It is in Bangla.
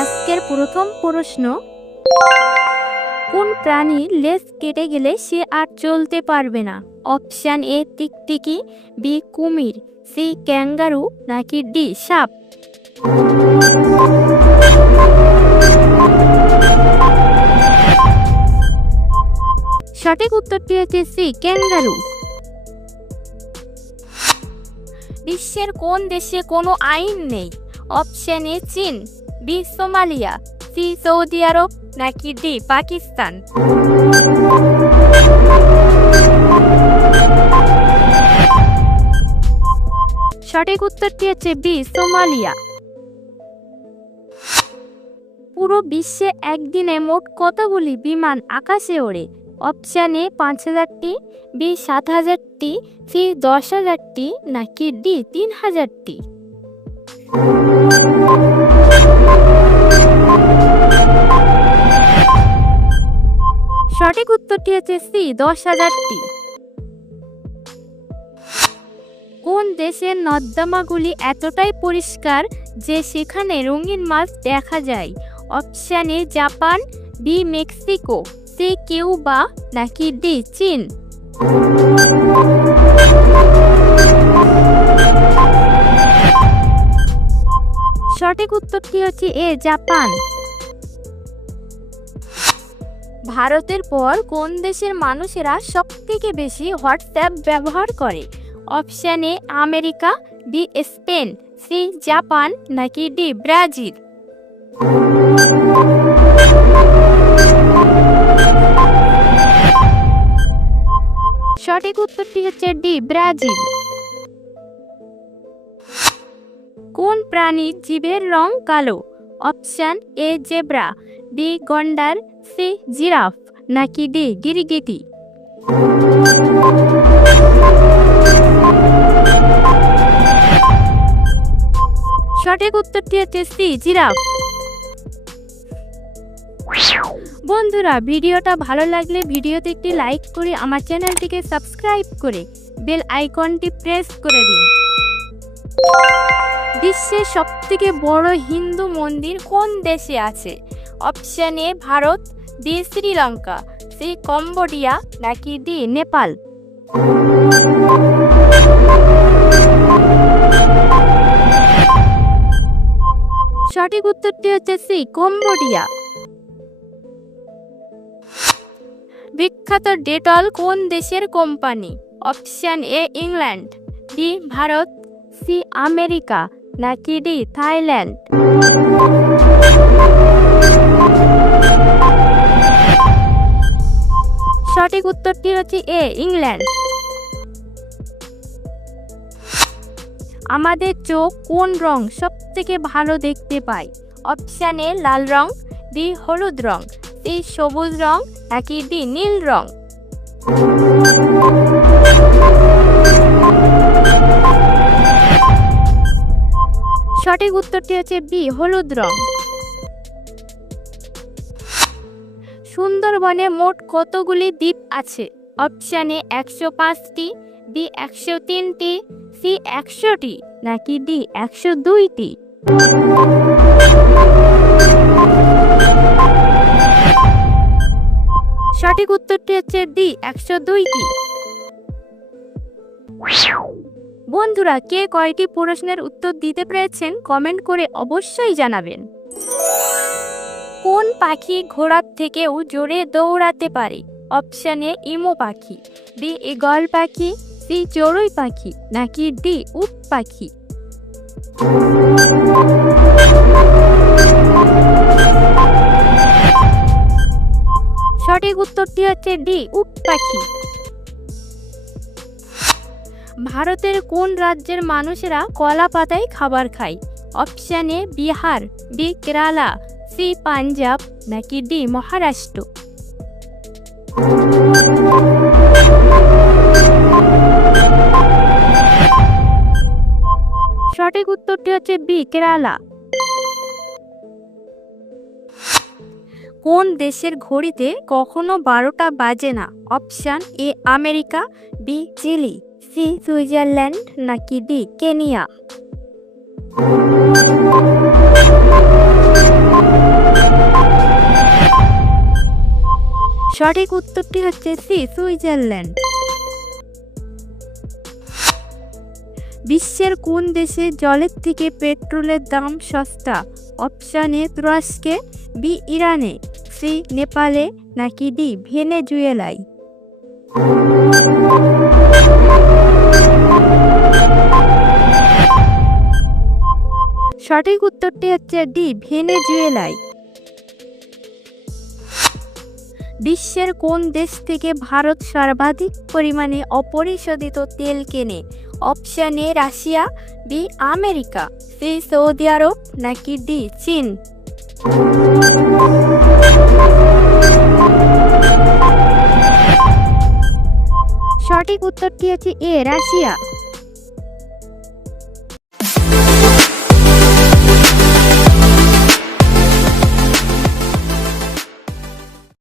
আজকের প্রথম প্রশ্ন, কোন প্রাণীর লেজ কেটে গেলে সে আর চলতে পারবে না? অপশান এ টিকটিকি, বি কুমির, সি ক্যাঙ্গারু, নাকি ডি সাপ? সঠিক উত্তরটি হচ্ছে সি ক্যাঙ্গারু। বিশ্বের কোন দেশে কোনো আইন নেই? অপশন এ চীন, বি সোমালিয়া, সি সৌদি আরব, নাকি ডি পাকিস্তান? সঠিক উত্তরটি হচ্ছে বি সোমালিয়া। পুরো বিশ্বে একদিনে মোট কতগুলি বিমান আকাশে ওড়ে? অপশান এ ৫,০০০টি, বি ৭,০০০টি, সি ১০,০০০টি, নাকি ডি ৩,০০০টি? সঠিক উত্তরটি হচ্ছে সি ১০,০০০টি। কোন দেশের নর্দমাগুলি এতটাই পরিষ্কার যে সেখানে রঙিন মাছ দেখা যায়? Option A Japan, B Mexico, C Cuba, নাকি ডি চীন? সঠিক উত্তরটি হচ্ছে এ জাপান। ভারতের পর কোন দেশের মানুষেরা সবথেকে বেশি হোয়াটসঅ্যাপ ব্যবহার করে? Option A America, B Spain, C Japan, নাকি ডি ব্রাজিল? সঠিক উত্তরটি হচ্ছে ডি ব্রাজিল। কোন প্রাণীর জিভের রং কালো? অপশান এ জেব্রা, বি গন্ডার, সি জিরাফ, নাকি ডি গিরগিটি? সঠিক উত্তরটি হচ্ছে সি জিরাফ। বন্ধুরা, ভিডিওটা ভালো লাগলে ভিডিওতে একটি লাইক করে আমার চ্যানেলটিকে সাবস্ক্রাইব করে বেল আইকনটি প্রেস করে দিন। বিশ্বের সবথেকে বড় হিন্দু মন্দির কোন দেশে আছে? Option A Bharat, B Sri Lanka, C Cambodia, নাকি ডি নেপাল? সঠিক উত্তরটি হচ্ছে সি কম্বোডিয়া। বিখ্যাত ডেটল কোন দেশের company? Option A England, B Bharat, C America, নাকি ডি থাইল্যান্ড? সঠিক উত্তরটি হচ্ছে এ ইংল্যান্ড। আমাদের চোখ কোন রং সব থেকে ভালো দেখতে পায়? Option A Lal wrong, B হলুদ রং, সি সবুজ রং, নাকি ডি নীল রং? সঠিক উত্তরটি হচ্ছে বি হলুদ রং। সুন্দরবনে মোট কতগুলি দ্বীপ আছে? অপশান এ ১০৫টি, বি ১০৩টি, সি ১০০টি, নাকি ডি ১০২টি? সঠিক উত্তরটি হচ্ছে ডি ১০২টি। বন্ধুরা, কে কয়টি প্রশ্নের উত্তর দিতে পেরেছেন কমেন্ট করে অবশ্যই জানাবেন। কোন পাখি ঘোড়ার থেকেও জোরে দৌড়াতে পারে? অপশান এ ইমু পাখি, বি ঈগল পাখি, সি চড়ুই পাখি, নাকি ডি উট পাখি? সঠিক উত্তরটি হচ্ছে ডি উট পাখি। ভারতের কোন রাজ্যের মানুষেরা কলা পাতায় খাবার খায়? Option A Bihar, B Kerala, C Punjab, নাকি ডি মহারাষ্ট্র? সঠিক উত্তরটি হচ্ছে বি কেরালা। কোন দেশের ঘড়িতে কখনো ১২টা বাজে না? Option A America, B Chile, C Switzerland নাকি ডি কেনিয়া? সঠিক উত্তরটি হচ্ছে সি সুইজারল্যান্ড। বিশ্বের কোন দেশে জলের থেকে পেট্রোলের দাম সস্তা? অপশন এ তুরস্কে, বি ইরানে, সি নেপালে নাকি ডি ভেনেজুয়েলায়? সঠিক উত্তরটি হচ্ছে ডি ভেনেজুয়েলায়। বিশ্বের কোন দেশ থেকে ভারত সর্বাধিক পরিমাণে অপরিশোধিত তেল কেনে? Option A Russia, B America, C Saudi আরব নাকি ডি চীন? সঠিক উত্তরটি হচ্ছে এ রাশিয়া।